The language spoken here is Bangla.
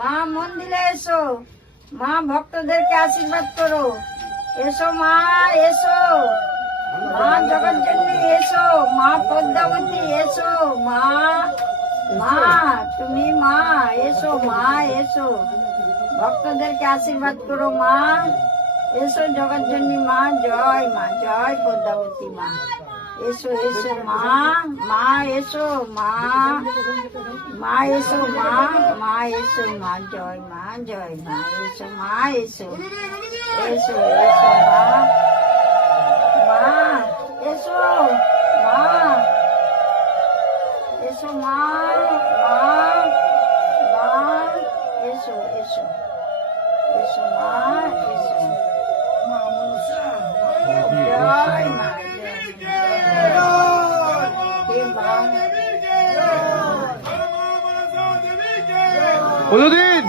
মা মন্দিরে এসো, মা ভক্তদেরকে আশীর্বাদ করো। এসো মা, এসো মা জগৎজননী, এসো মা পদ্মাবতী, এসো মা, মা তুমি মা, এসো মা, এসো ভক্তদেরকে আশীর্বাদ করো মা। এসো জগৎজননী মা, জয় মা, জয় পদ্মাবতী মা। এসো এসো মা, মা এসো মা, মা এসো মা, মা এসো মা, জয় মা, জয় মা। এসো মা, এসো এসো এসো মা, মা এসো মা, এসো মা, মা, মা এসো এসো এসো মা, এসো জয় মা, বলদিন